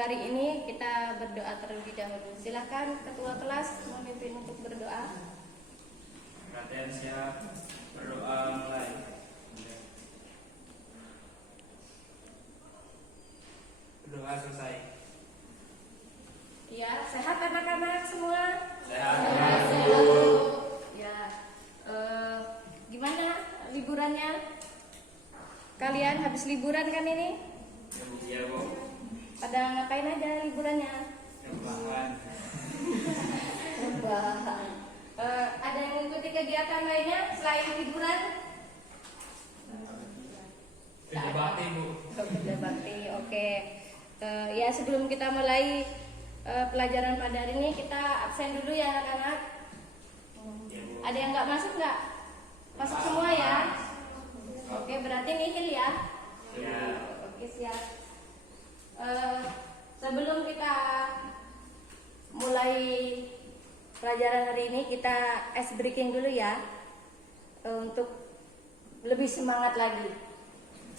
hari ini kita berdoa terlebih dahulu. Silakan ketua kelas memimpin untuk berdoa. Perhatian siap, berdoa mulai. Berdoa selesai. Ya, sehat anak-anak semua? Sehat. Ya, gimana liburannya? Kalian habis liburan kan ini? Iya, Bu. Pada ngapain aja liburannya? Rebahan. Rebahan. Ada yang mengikuti kegiatan lainnya selain liburan? Kerja bakti, Bu. Kerja bakti, oke. Ya, sebelum kita mulai pelajaran pada hari ini, kita absen dulu ya anak-anak. Iya, Bu. Ada yang nggak masuk nggak? Masuk semua ya? Oke, berarti nihil ya? Ya. Oke, siap. Sebelum kita mulai pelajaran hari ini, kita ice breaking dulu ya, untuk lebih semangat lagi.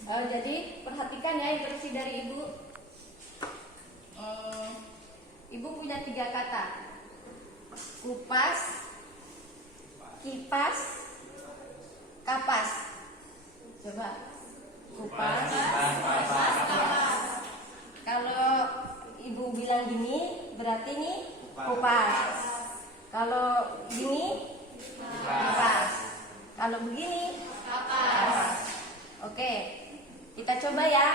Jadi perhatikan ya instruksi dari ibu. Ibu punya 3 kata: kupas, kipas, kapas. Coba kupas, kipas, kapas. Kalau ibu bilang gini, berarti ini kupas. Kalau gini, kipas. Kalau begini, kapas. Oke, kita coba ya.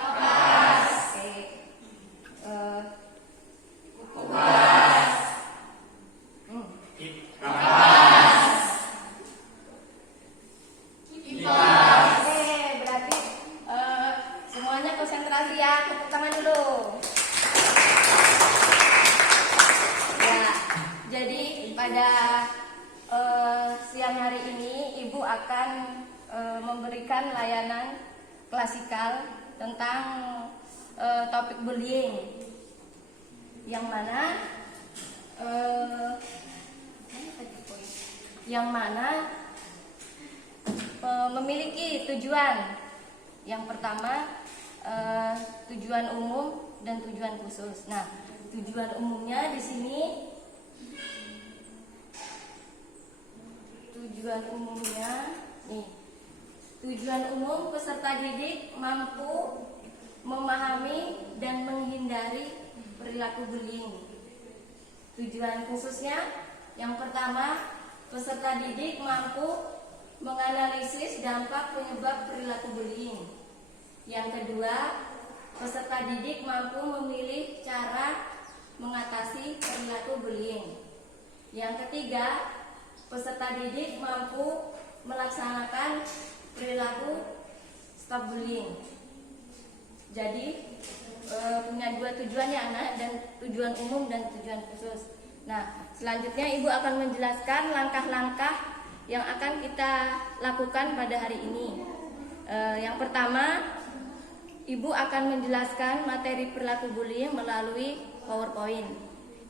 Kapas. Oke. Kupas. Kapas. Kipas. Oke, berarti semuanya konsentrasi ya. Tepuk tangan dulu. Ya, jadi pada siang hari ini ibu akan memberikan layanan klasikal tentang topik bullying, yang mana memiliki tujuan. Yang pertama, tujuan umum dan tujuan khusus. Nah, tujuan umumnya di sini, tujuan umum peserta didik mampu memahami dan menghindari perilaku bullying. Tujuan khususnya, yang pertama, peserta didik mampu menganalisis dampak penyebab perilaku bullying. Yang kedua, peserta didik mampu memilih cara mengatasi perilaku bullying. Yang ketiga, peserta didik mampu melaksanakan perilaku stop bullying. Jadi punya 2 tujuan ya anak, dan tujuan umum dan tujuan khusus. Nah, selanjutnya ibu akan menjelaskan langkah-langkah yang akan kita lakukan pada hari ini. Yang pertama, ibu akan menjelaskan materi perilaku bullying melalui PowerPoint.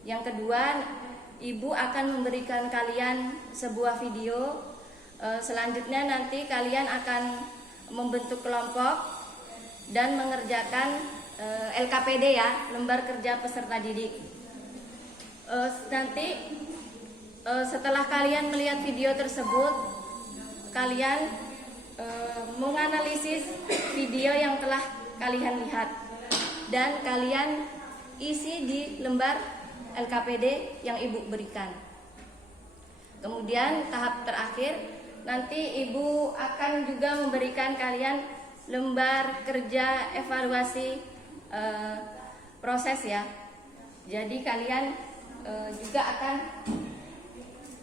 Yang kedua, ibu akan memberikan kalian sebuah video. Selanjutnya nanti kalian akan membentuk kelompok dan mengerjakan LKPD ya, lembar kerja peserta didik. Nanti setelah kalian melihat video tersebut, kalian menganalisis video yang telah kalian lihat dan kalian isi di lembar LKPD yang ibu berikan. Kemudian tahap terakhir, nanti ibu akan juga memberikan kalian lembar kerja evaluasi proses ya. Jadi kalian juga akan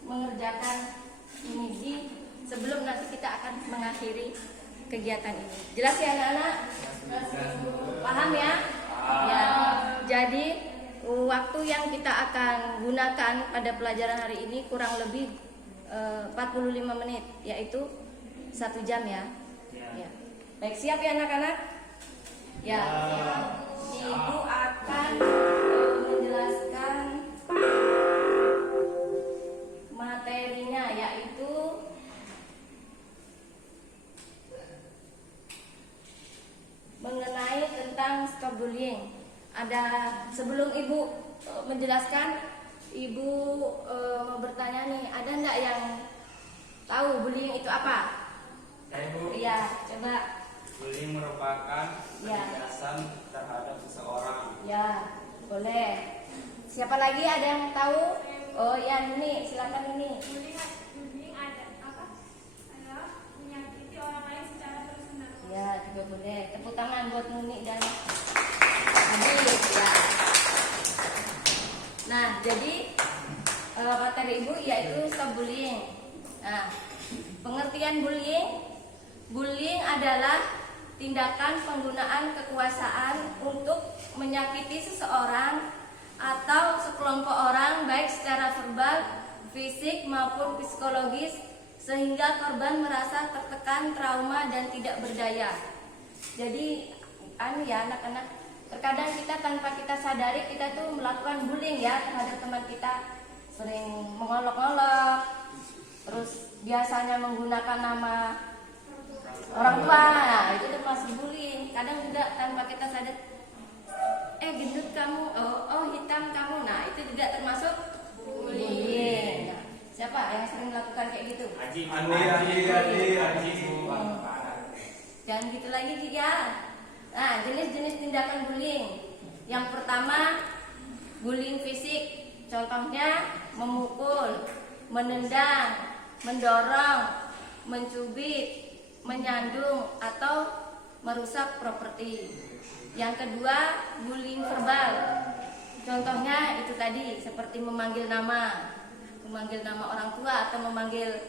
mengerjakan ini sebelum nanti kita akan mengakhiri kegiatan ini. Jelas ya anak-anak? Paham ya? Ya. Jadi waktu yang kita akan gunakan pada pelajaran hari ini kurang lebih 45 menit, yaitu 1 jam ya. Ya. Baik, siap ya anak-anak? Ya. Ibu akan menjelaskan materinya, yaitu tentang stop bullying. Ada sebelum Ibu menjelaskan, Ibu mau bertanya nih, ada enggak yang tahu bullying itu apa? Saya Bu, Iya, coba. bullying merupakan Ya. penindasan terhadap seseorang. Ya, boleh. Siapa lagi ada yang tahu? Oh ya, Nuni, silakan Nuni. Bullying adalah menyakiti orang lain secara terus-menerus. Ya, juga boleh. Tepuk tangan buat Nuni dan Adit ya. Nah, jadi materi Ibu yaitu stop bullying. Nah, pengertian bullying adalah tindakan penggunaan kekuasaan untuk menyakiti seseorang atau sekelompok orang baik secara verbal, fisik maupun psikologis sehingga korban merasa tertekan, trauma dan tidak berdaya. Jadi ya anak-anak, terkadang kita tanpa kita sadari kita tuh melakukan bullying ya terhadap teman kita, sering mengolok-olok, terus biasanya menggunakan nama orang tua, nah, itu termasuk bullying. Kadang juga tanpa kita sadar, gendut kamu, oh hitam kamu, nah itu juga termasuk bullying. Nah, siapa yang sering melakukan kayak gitu? Aji, Andi. Bu. Jangan gitu lagi ya. Nah, jenis-jenis tindakan bullying. Yang pertama, bullying fisik. Contohnya memukul, menendang, mendorong, mencubit, menyandung atau merusak properti. Yang kedua, bullying verbal. Contohnya itu tadi seperti memanggil nama orang tua atau memanggil,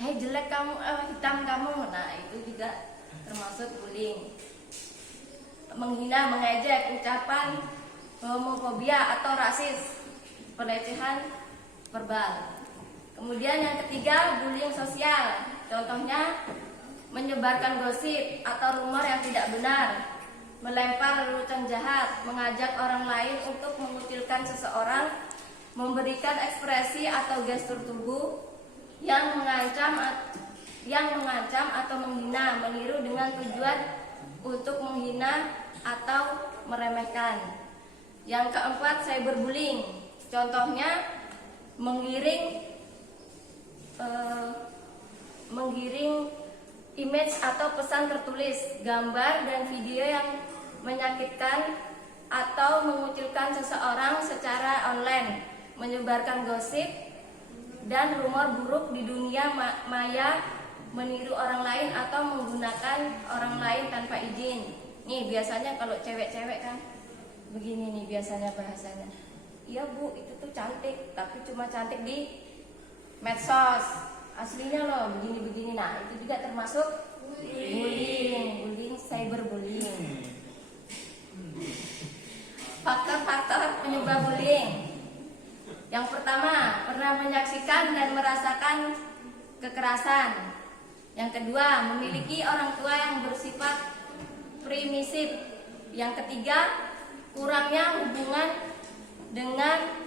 "Hei jelek kamu, hitam kamu." Nah, itu juga termasuk bullying. Menghina, mengejek, ucapan homofobia atau rasis, pelecehan verbal. Kemudian yang ketiga, bullying sosial. Contohnya menyebarkan gosip atau rumor yang tidak benar, melempar lelucon jahat, mengajak orang lain untuk mengucilkan seseorang, memberikan ekspresi atau gestur tubuh yang mengancam atau menghina, meniru dengan tujuan untuk menghina atau meremehkan. Yang keempat, cyberbullying. Contohnya menggiring image atau pesan tertulis, gambar dan video yang menyakitkan atau mengucilkan seseorang secara online, menyebarkan gosip dan rumor buruk di dunia maya, meniru orang lain atau menggunakan orang lain tanpa izin. Nih biasanya kalau cewek-cewek kan begini nih biasanya bahasanya. Iya Bu, itu tuh cantik, tapi cuma cantik di medsos. Aslinya loh begini-begini. Nah, itu juga termasuk bullying, cyberbullying. Faktor-faktor penyebab bullying. Yang pertama, pernah menyaksikan dan merasakan kekerasan. Yang kedua, memiliki orang tua yang bersifat primisif. Yang ketiga, kurangnya hubungan dengan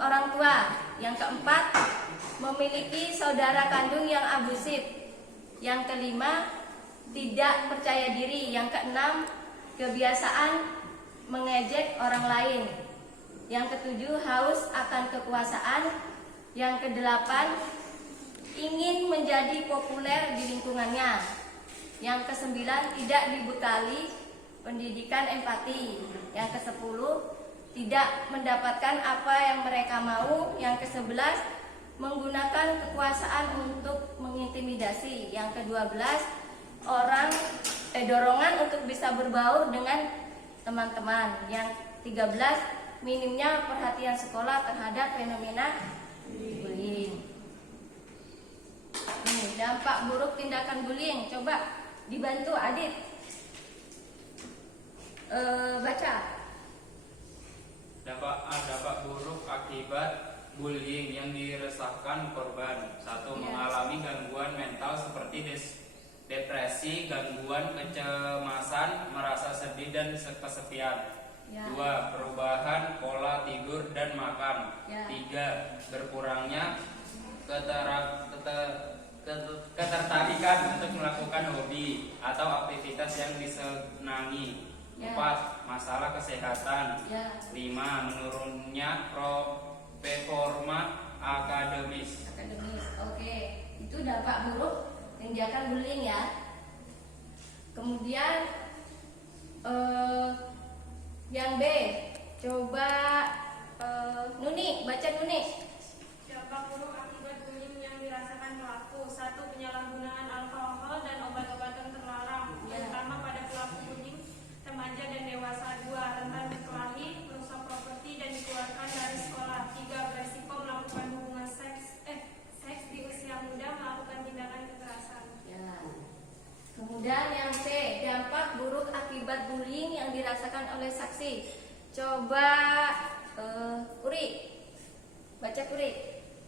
orang tua. Yang keempat, memiliki saudara kandung yang abusif. Yang kelima, tidak percaya diri. Yang keenam, kebiasaan mengejek orang lain. Yang ketujuh, haus akan kekuasaan. Yang kedelapan, ingin menjadi populer di lingkungannya. Yang kesembilan, tidak dibekali pendidikan empati. Yang kesepuluh, tidak mendapatkan apa yang mereka mau. Yang kesebelas, menggunakan kekuasaan untuk mengintimidasi. Yang ke-12, dorongan untuk bisa berbaur dengan teman-teman. Yang 13, minimnya perhatian sekolah terhadap fenomena bullying. Dampak buruk tindakan bullying. Coba dibantu Adit baca. Dampak buruk akibat bullying yang diresahkan korban. 1. Mengalami gangguan mental seperti depresi, gangguan kecemasan, merasa sedih dan kesepian. 2. Perubahan pola tidur dan makan. 3. Berkurangnya ketertarikan untuk melakukan hobi atau aktivitas yang disenangi. Ya. 4. Masalah kesehatan. Ya. 5. Menurunnya performa akademis. Akademis. Oke, itu dampak buruk tindakan bullying ya. Kemudian yang B, coba Nuni, baca Nuni. Dampak buruk akibat bullying yang dirasakan pelaku. 1. Penyalahgunaan alkohol dan obat-obatan terlarang, Ya. terutama pada pelaku bullying remaja dan dewasa. 2. Rentan berkelahi, merusak properti dan dikeluarkan dari sekolah. 3. Beresiko melakukan hubungan seks di usia muda, melakukan tindakan kekerasan. Ya. Kemudian yang C, dampak buruk akibat bullying yang dirasakan oleh saksi. Coba Uri, baca Uri.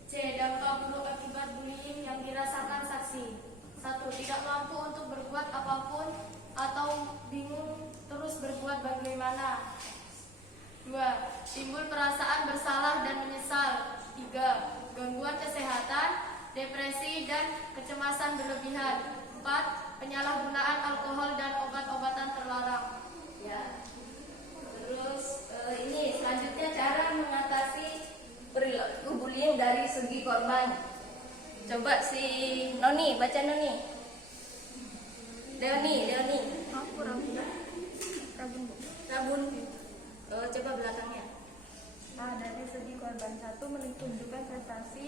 C. Dampak buruk akibat bullying yang dirasakan saksi. 1. Tidak mampu untuk berbuat apapun atau bingung terus berbuat bagaimana. 2. Timbul perasaan bersalah dan menyesal. 3. Gangguan kesehatan, depresi dan kecemasan berlebihan. 4. Penyalahgunaan alkohol dan obat-obatan terlarang. Ya. Terus ini selanjutnya cara mengatasi perilaku bullying dari segi korban. Coba si Noni, baca Noni. Leoni. Aku rabun. Rabun. Coba belakangnya. Dari segi korban. 1. Menunjukkan prestasi.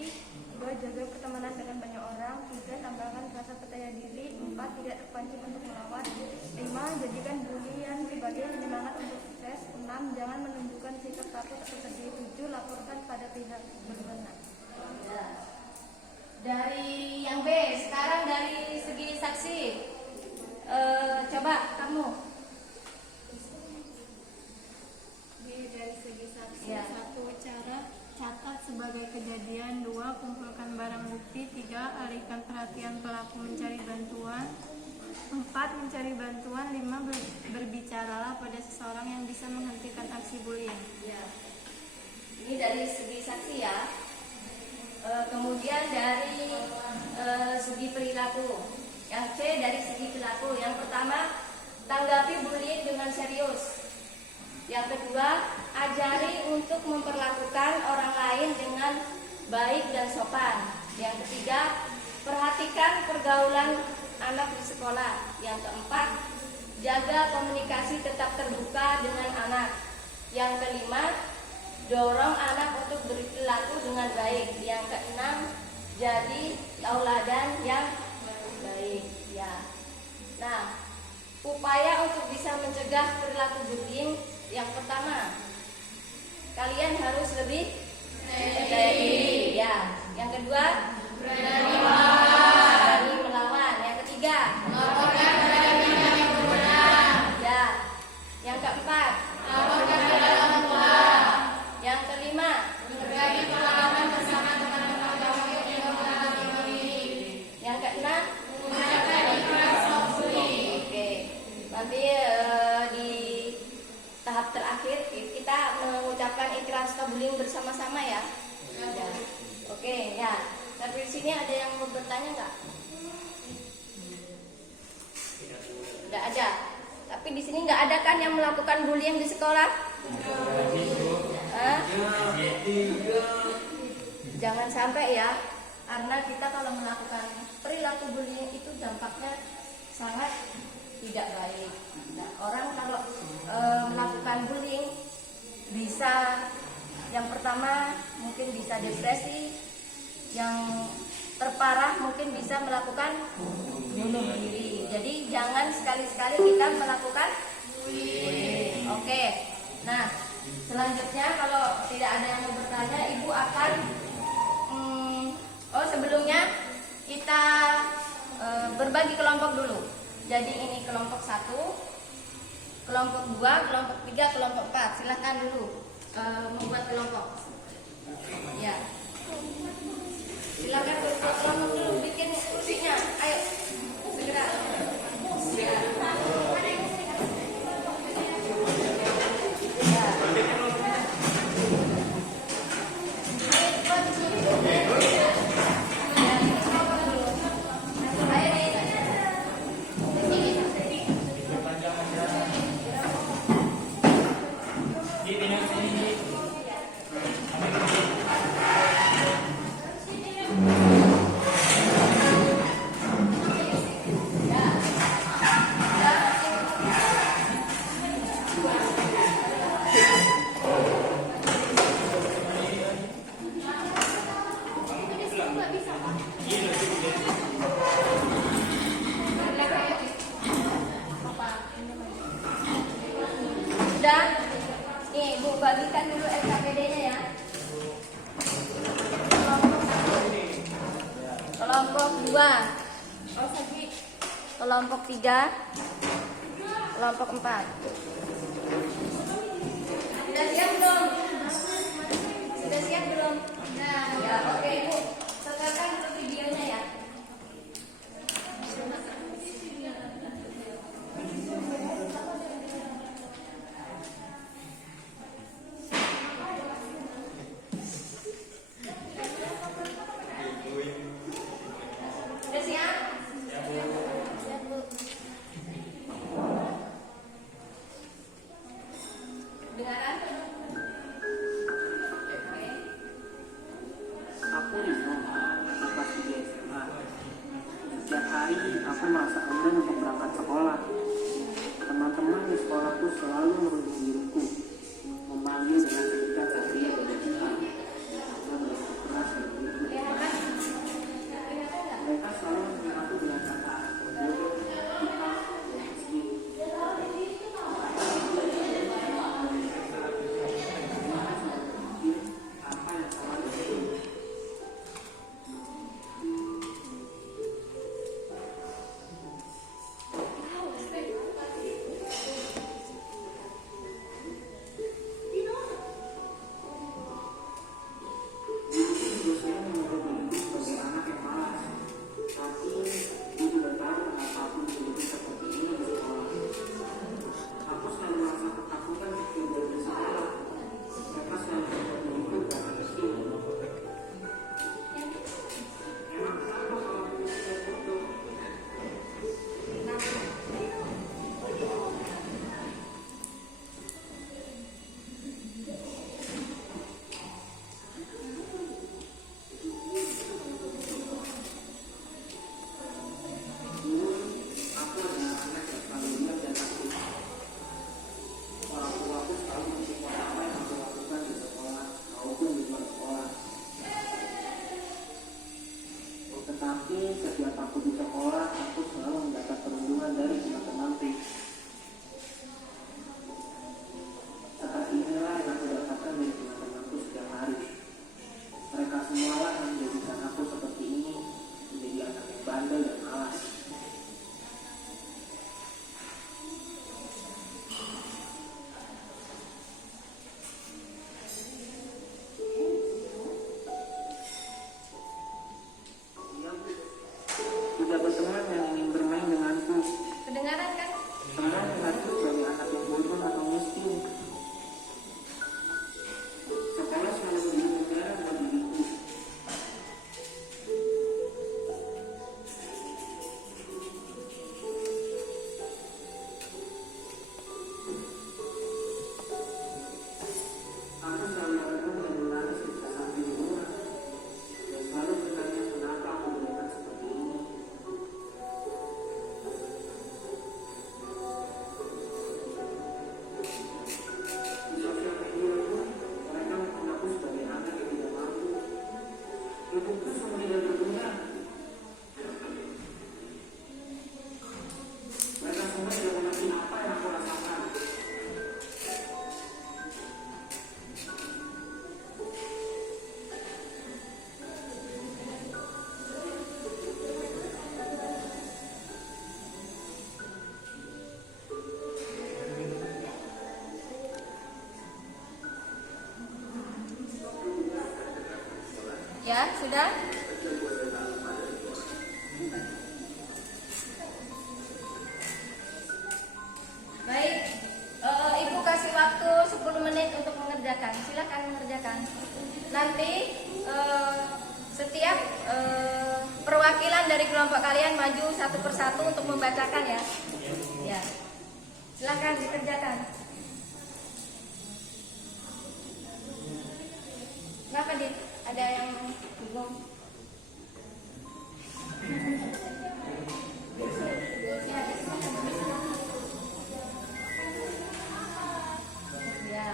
2. Jaga pertemanan dengan banyak orang. 3. Tambahkan rasa percaya diri. 4. Tidak terpancing untuk melawan. 5. Jadikan bulian sebagai penyemangat untuk sukses. 6. Jangan menunjukkan sikap takut atau sedih. 7. Laporkan pada pihak berwenang. Ya. Dari yang B, sekarang dari segi saksi. Coba kamu. Dari segi saksi. Ya. 1. Cara catat sebagai kejadian. 2. Kumpulkan barang bukti. 3. Alihkan perhatian pelaku mencari bantuan. 4. Mencari bantuan. 5. Berbicaralah pada seseorang yang bisa menghentikan aksi bullying. Ya. Ini dari segi saksi ya. Kemudian dari segi perilaku. Yang C dari segi perilaku. Yang pertama, tanggapi bullying dengan serius. Yang kedua, ajari untuk memperlakukan orang lain dengan baik dan sopan. Yang ketiga, perhatikan pergaulan anak di sekolah. Yang keempat, jaga komunikasi tetap terbuka dengan anak. Yang kelima, dorong anak untuk berperilaku dengan baik. Yang keenam, jadi tauladan yang baik. Ya. Nah, upaya untuk bisa mencegah perilaku bullying, yang pertama, kalian harus lebih percaya diri. Ya. Yang kedua, berani melawan. Yang ketiga, laporkan pada pihak yang berwenang. Ya. Yang keempat, laporkan pada orang tua. Yang kelima, berbagi pengalaman bersama teman-teman kamu yang mengalami bullying. Yang keenam, mengucapkan ikhlas stop bullying. Oke, nanti di tahap terakhir kita mengucapkan ikhlas stop bullying bersama-sama ya. Ya. Oke, ya. Tapi di sini ada yang mau bertanya nggak? Tidak ada. Tapi di sini nggak ada kan yang melakukan bullying di sekolah? Jangan sampai ya, karena kita kalau melakukan perilaku bullying itu dampaknya sangat tidak baik. Nah, orang kalau melakukan bullying bisa, yang pertama mungkin bisa depresi, yang terparah mungkin bisa melakukan bunuh diri. Jadi jangan sekali-sekali kita melakukan bullying. Oke. Nah, selanjutnya kalau tidak ada yang mau bertanya, Ibu akan sebelumnya kita berbagi kelompok dulu. Jadi ini kelompok 1, kelompok 2, kelompok 3, kelompok 4. Silakan dulu membuat kelompok. Ya. Silakan berbuat kelompok dulu, bikin kursinya. Ayo, segera. Ya. bagikan dulu LKPD-nya ya. Kelompok 2, kelompok 3, kelompok 4. Sudah siap belum? Sudah siap belum? Nah, ya oke Ibu. Sekarang untuk videonya ya. Sudah siap? Dengaran? Oke. Aku Rizno, kelas 3 SMA. Setiap hari aku merasa enggan untuk berangkat sekolah. Teman-teman di sekolahku selalu merundung diriku, memanggil dengan sebutan Satria dan Cita. Karena belajar keras dan begitu. Mereka selalu mengenal aku dengan kata bodoh, kita, dan miskin. Apa yang salah denganku? Tetapi setiap aku di sekolah, aku selalu mendapat perundungan dari teman-temanku. Seperti inilah yang aku dapatkan dari teman-temanku setiap hari. Mereka semualah yang menjadikan aku seperti ini, menjadi anak yang bandel dan malas. Tidak berteman yang ingin bermain denganku. Kedengaran kan? Teman mengaku sebagai anak yang bodoh atau miskin. Sekolah selalu menjadi negara buat diriku. Aku selalu merenung dan menangis ketika sampai di rumah. Dan selalu bertanya kenapa aku berdekat seperti ini. Di sosial media pun mereka mengaku sebagai anak yang tidak mampu. Hidupku semua tidak berguna. Mereka semua tidak mengerti apa yang aku rasakan. Ya, sudah? Baik, Ibu kasih waktu 10 menit untuk mengerjakan. Silakan mengerjakan. Nanti setiap perwakilan dari kelompok kalian maju satu persatu untuk membacakan ya. Ya, silakan dikerjakan. Kenapa Dit? Ada yang bingung? Ya.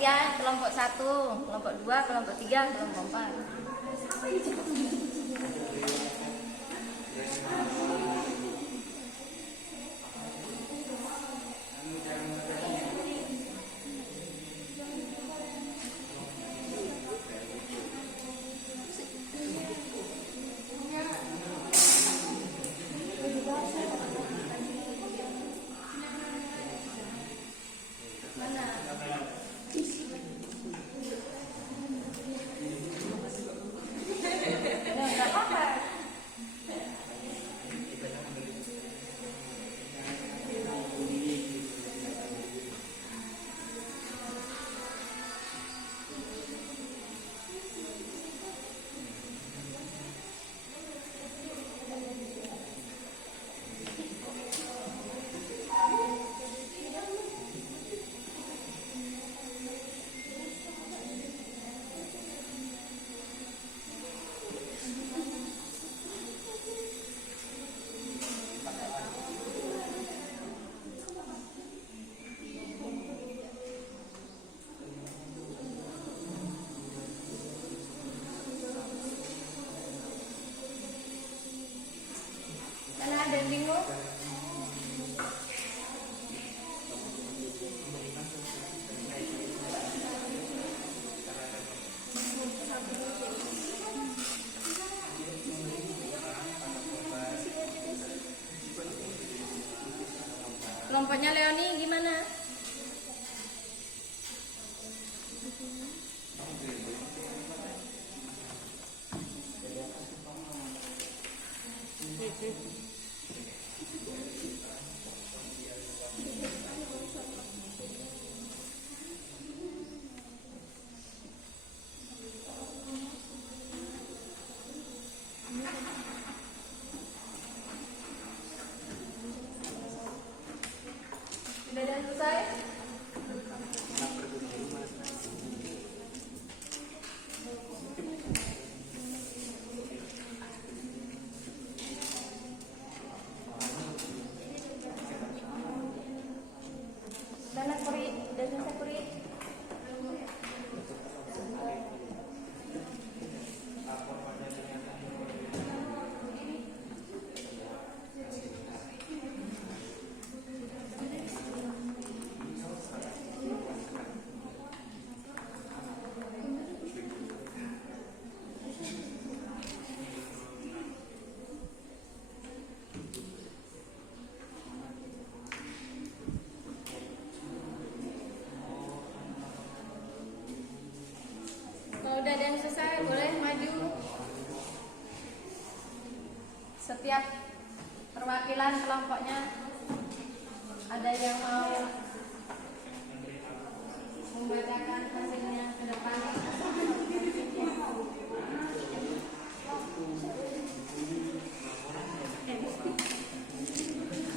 ya, kelompok 1, kelompok 2, kelompok 3, kelompok 4. Mana ada yang bingung? Kelompoknya Leoni gimana? Sudah dan selesai? Dan puri, dan selesai puri. Kalau udah dan selesai, boleh maju. Setiap perwakilan kelompoknya ada yang mau membacakan hasilnya ke depan.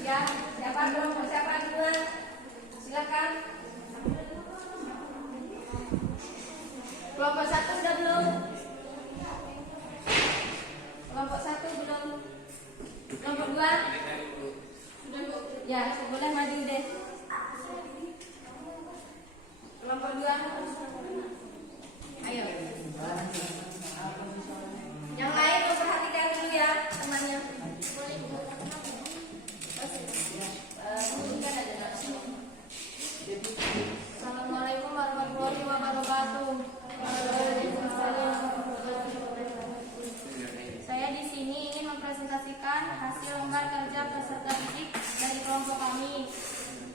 Ya, siapa kelompok siapa duluan? Silakan. Kelompok 1 sudah belum? Kelompok 1 belum? Kelompok 2? Sudah Bu? Ya, boleh maju deh. Kelompok 2? Ayo. Yang lain memperhatikan dulu ya temannya. Assalamualaikum warahmatullahi wabarakatuh. Saya di sini ingin mempresentasikan hasil lembar kerja peserta didik dari kelompok kami.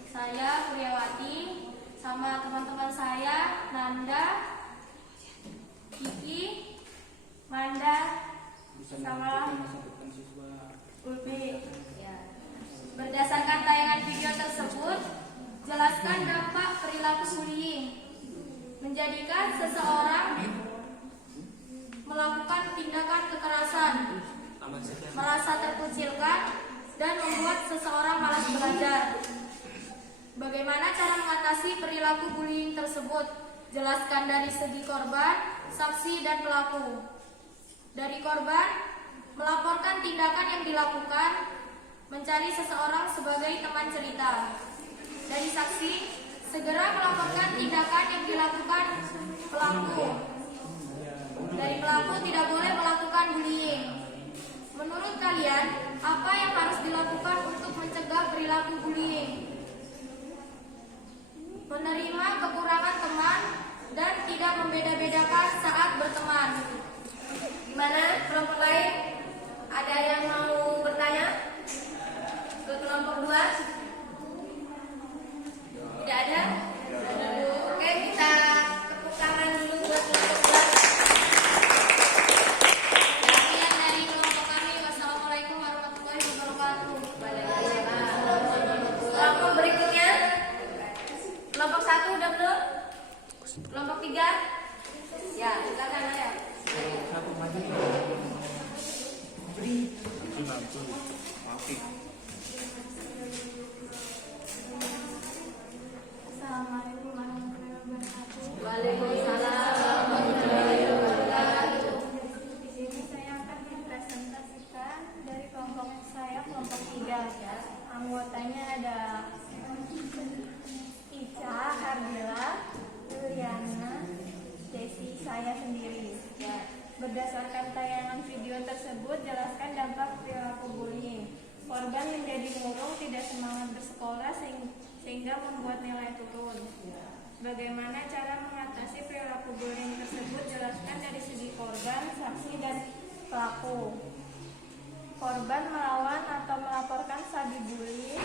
Saya Kuryawati sama teman-teman saya Nanda, Kiki, Manda, sama Ulfi. Ya. Berdasarkan tayangan video tersebut, jelaskan dampak perilaku bullying. Menjadikan seseorang melakukan tindakan kekerasan, merasa terkucilkan, dan membuat seseorang malas belajar. Bagaimana cara mengatasi perilaku bullying tersebut? Jelaskan dari segi korban, saksi, dan pelaku. Dari korban, melaporkan tindakan yang dilakukan, mencari seseorang sebagai teman cerita. Dari saksi, segera melaporkan tindakan yang dilakukan pelaku. Dari pelaku tidak boleh melakukan bullying. Menurut kalian, apa yang harus dilakukan untuk mencegah perilaku bullying? Menerima kekurangan teman dan tidak membeda-bedakan saat berteman. Gimana kelompok lain? Ada yang mau bertanya? Ke kelompok 2? Tidak ada? Oke, kita tepuk tangan dulu buat kelompok 2. Sekian dari kelompok kami. Wassalamualaikum warahmatullahi wabarakatuh. Kelompok berikutnya? Kelompok 1 udah belum? Kelompok 3? Ya, silakan ya. Assalamualaikum warahmatullahi wabarakatuh. Waalaikumsalam warahmatullahi wabarakatuh. Di sini saya akan mempresentasikan dari kelompok saya, kelompok 3. Anggotanya ada Ica, Ardila, Juliana, Desi, saya sendiri. Berdasarkan tayangan video tersebut, jelaskan dampak perilaku bullying. Korban menjadi murung, tidak semangat bersekolah sehingga membuat nilai turun. Bagaimana cara mengatasi perilaku bullying tersebut? Jelaskan dari segi korban, saksi, dan pelaku. Korban melawan atau melaporkan saat dibully.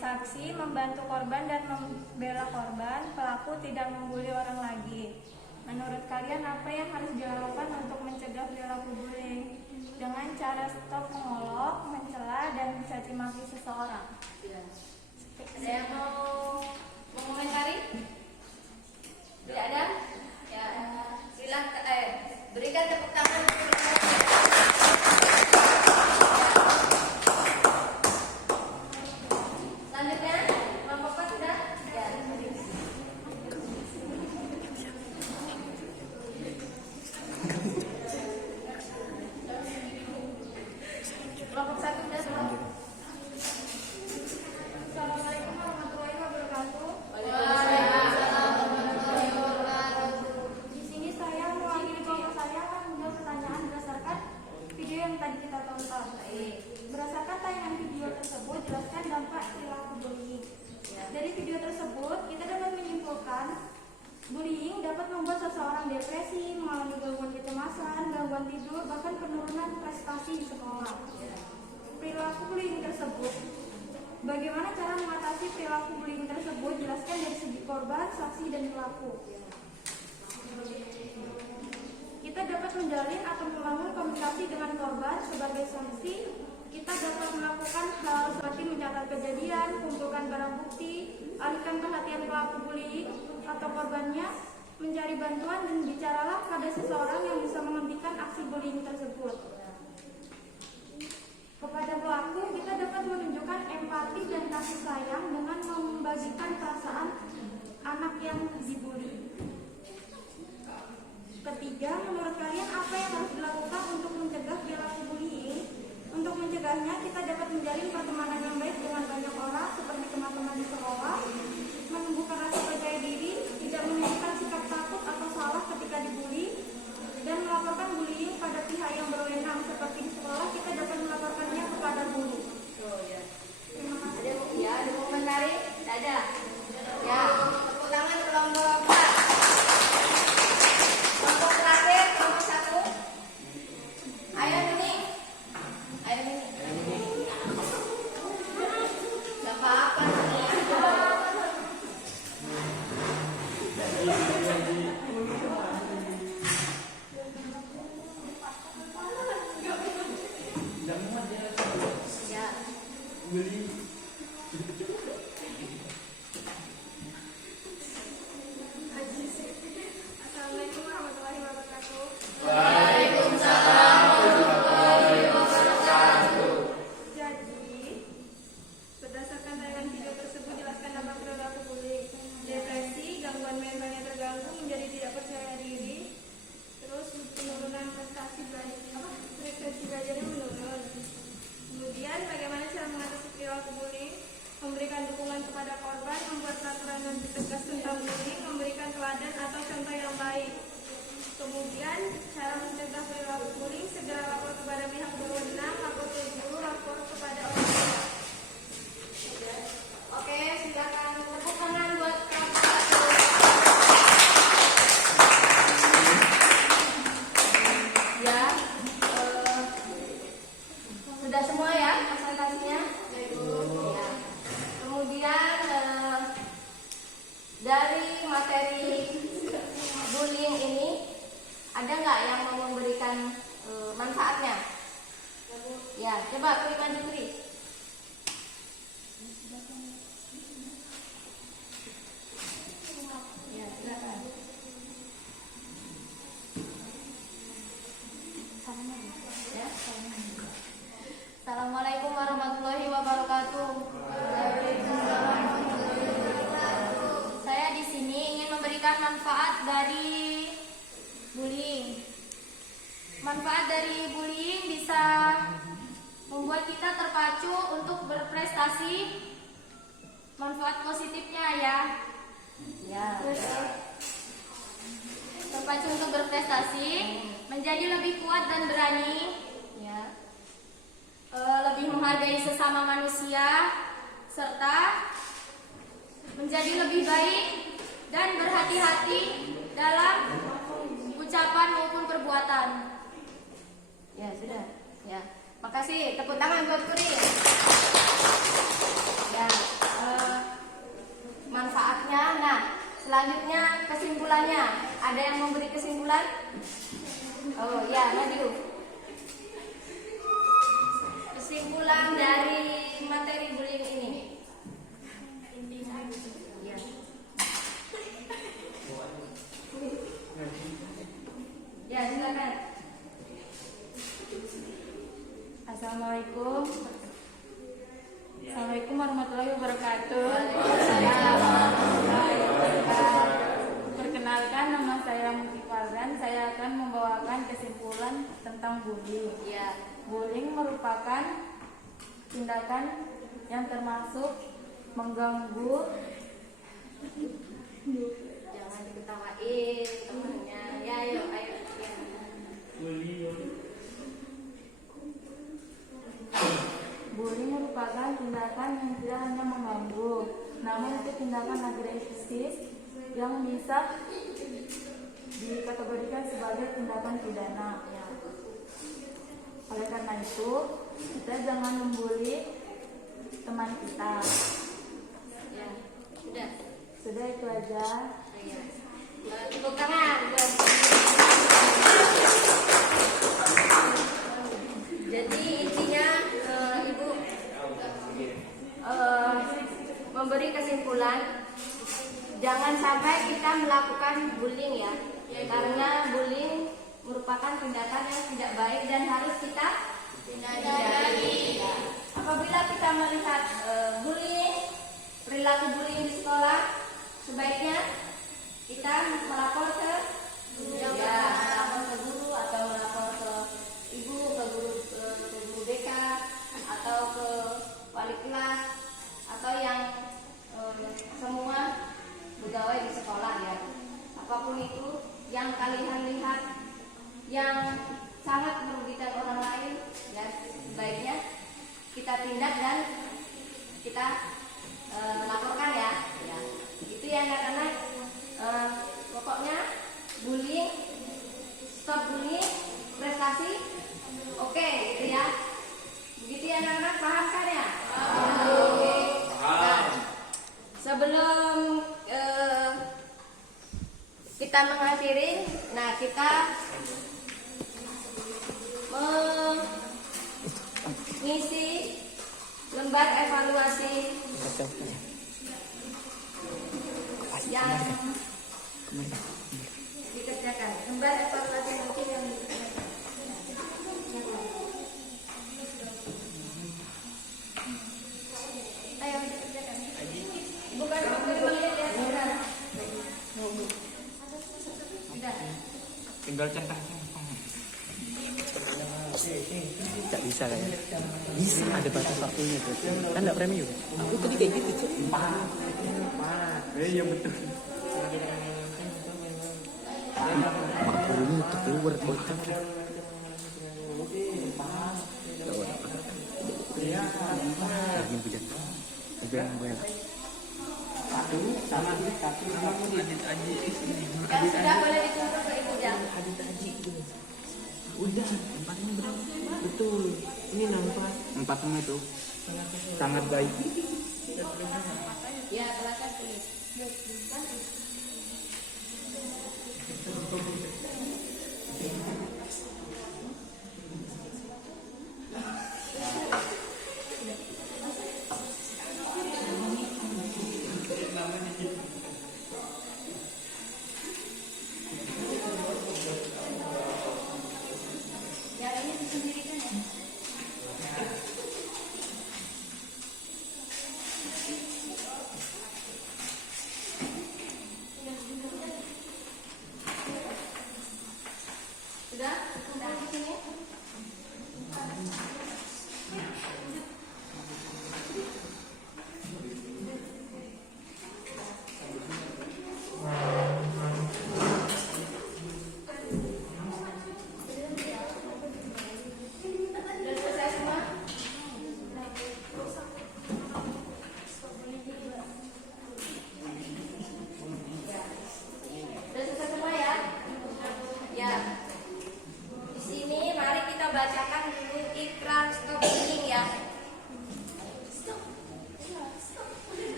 Saksi membantu korban dan membela korban. Pelaku tidak membuli orang lagi. Menurut kalian apa yang harus dilakukan untuk mencegah perilaku bullying? Dengan cara stop mengolok, mencela, dan mencaci maki seseorang. Ada yang mau mengomentari? Tidak ada? Ya, silakan. Berikan tepuk tangan. Selanjutnya, kelompok 4 sudah? Ya. Kelompok 1 sudah semua? Assalamualaikum warahmatullahi wabarakatuh. Di sini saya mewakili kelompok saya akan menjawab pertanyaan berdasarkan video yang tadi kita tonton. Berdasarkan tayangan video tersebut, jelaskan dampak perilaku bullying. Dari video tersebut, kita dapat menyimpulkan bullying dapat membuat seseorang depresi, mengalami gangguan kecemasan, gangguan tidur, bahkan penurunan prestasi di sekolah. Perilaku bullying tersebut. Bagaimana cara mengatasi perilaku bullying tersebut? Jelaskan dari segi korban, saksi, dan pelaku. Kita dapat menjalin atau membangun komunikasi dengan korban. Sebagai saksi, kita dapat melakukan hal seperti mencatat kejadian, kumpulkan barang bukti, alihkan perhatian pelaku bullying atau korbannya, mencari bantuan, dan bicaralah pada seseorang yang bisa menghentikan aksi bullying tersebut. Kepada pelaku, kita dapat menunjukkan empati dan kasih sayang dengan membagikan perasaan anak yang dibully. Ketiga, menurut kalian apa yang harus dilakukan untuk mencegah perilaku bullying? Untuk mencegahnya, kita dapat menjalin pertemanan yang baik dengan banyak orang seperti teman-teman di sekolah, menumbuhkan rasa percaya diri, tidak menunjukkan sikap takut atau salah ketika dibully, dan melaporkan bullying pada pihak yang berwenang. Seperti di sekolah, kita dapat melaporkannya kepada guru. Terima kasih. Ada mau komentari? Tidak ada. Ya, tepuk tangan kelompok 4. Kelompok terakhir, kelompok 1. Ayo Nuni. Ayo Nuni. Gak apa-apa. Assalamualaikum warahmatullahi wabarakatuh. Jadi, berdasarkan tayangan video tersebut, jelaskan dampak perilaku bullying. Depresi, gangguan mental yang terganggu, menjadi tidak percaya diri, terus penurunan prestasi belajarnya menurun. Kemudian, bagaimana cara mengatasi perilaku bullying? Memberikan dukungan kepada korban, membuat peraturan yang tegas tentang bullying, memberikan teladan atau contoh yang baik. materi bullying ini, ada nggak yang mau memberikan manfaatnya? Ya, coba Kuri maju Kuri. Ya, silakan. Ya. Assalamualaikum warahmatullahi wabarakatuh. Saya di sini ingin memberikan manfaat dari bullying. Manfaat dari bullying bisa membuat kita terpacu untuk berprestasi. Manfaat positifnya ya. Ya. Terus terpacu untuk berprestasi, menjadi lebih kuat dan berani, Ya. lebih menghargai sesama manusia, serta menjadi lebih baik dan berhati-hati dalam ucapan maupun perbuatan. Ya, sudah. Ya. Makasih. Tepuk tangan buat Kuri. Ya. Manfaatnya. Nah, selanjutnya kesimpulannya. Ada yang memberi kesimpulan? Oh, ya, maju. Kesimpulan dari materi bullying ini. Ya. Ya, silakan. Assalamualaikum. Assalamualaikum warahmatullahi wabarakatuh. Perkenalkan, nama saya Muti Fardan. Saya akan membawakan kesimpulan tentang bullying. Ya. Bullying merupakan tindakan yang termasuk mengganggu. Jangan diketawain temannya. Ya, ayo, ayo. Ya. Bullying merupakan tindakan yang tidak hanya mengganggu, namun itu tindakan agresif yang bisa dikategorikan sebagai tindakan pidana. Ya. Oleh karena itu, kita jangan membuli teman kita. Ya. Sudah. Sudah itu aja. Ya. Tepuk tangan buat. Jadi intinya Ibu memberi kesimpulan, jangan sampai kita melakukan bullying ya, karena bullying merupakan tindakan yang tidak baik dan harus kita hindari. Ya. Apabila kita melihat perilaku bullying di sekolah, sebaiknya kita melapor ke melapor ke guru atau melapor ke ibu, ke guru BK atau ke wali kelas atau yang semua pegawai di sekolah ya. Apapun itu yang kalian lihat yang sangat merugikan orang lain, ya sebaiknya kita tindak dan kita laporkan ya. Ya. Itu ya anak-anak. Pokoknya bullying, stop bullying, prestasi, oke, gitu ya. Begitu ya anak-anak, paham kan ya? Oke. Nah, sebelum kita mengakhiri, nah kita mengisi lembar evaluasi yang dikerjakan. Lembar evaluasi mungkin yang dikerjakan. Ayo dikerjakan. Bukan menit ya, bukan. Sudah. Tinggal centang-centang. Gak bisa kayaknya. Bisa, ada batas waktunya tuh. Kan gak premium. Aku tadi kayak gitu cuy. Iya betul. Makanya itu keluar kotak. Lagi hujan. Hujan banyak. Yang sudah boleh dituntut ke ibu jam. Udah, tempatnya berapa? Betul. Ini nampak. Empatnya itu sangat baik. Ya, silakan tulis.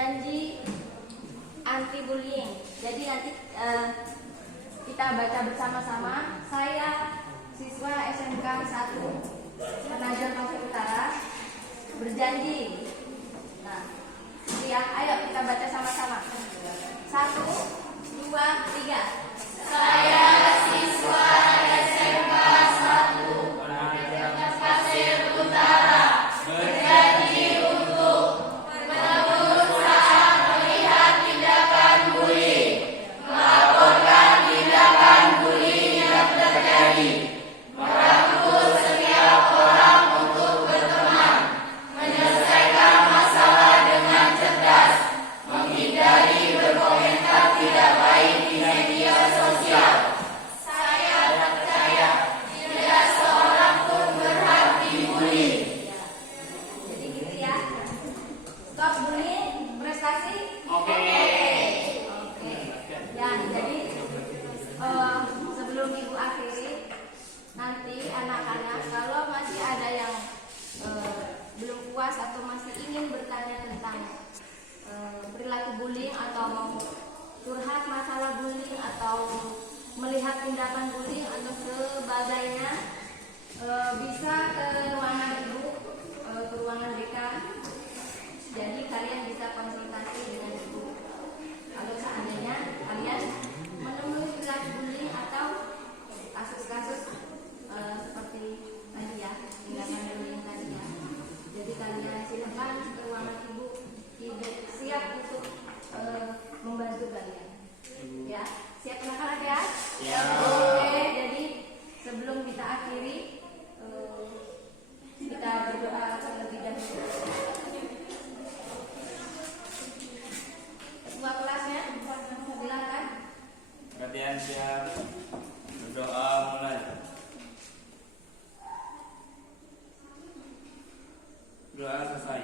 berjanji anti bullying. Jadi nanti kita baca bersama-sama. Saya siswa SMK 1 Penajam Pasir Utara berjanji. Nah, ya, ayo kita baca sama-sama. 1, 2, 3. Saya siswa SMK 1 Penajam Pasir Utara berjanji untuk menegur saat melihat tindakan bullying, melaporkan tindakan bullying yang terjadi, merangkul setiap orang untuk berteman, menyelesaikan masalah dengan cerdas, menghindari berkomentar tidak baik di media sosial. Saya percaya tidak seorang pun berhak dibully. Jadi gitu ya. Stop bullying, prestasi. Oke. Ya, jadi sebelum ibu akhiri, nanti anak-anak kalau masih ada yang belum puas atau masih ingin bertanya tentang perilaku bullying atau mau curhat masalah bullying atau melihat tindakan bullying atau sebagainya, bisa ke ruangan ibu, ke ruangan BK. Jadi kalian bisa konsultasi dengan ibu. Kalau seandainya kalian menemui perilaku bullying atau kasus-kasus seperti tadi ya, tindakan bullying tadi ya. Jadi kalian silakan ke ruangan ibu, ibu siap untuk membantu kalian. Ya, siap anak-anak ya? Ya. Oke, jadi sebelum kita akhiri, kita berdoa terlebih dahulu. Ketua kelasnya, silakan. Perhatian siap. Berdoa mulai. Doa selesai.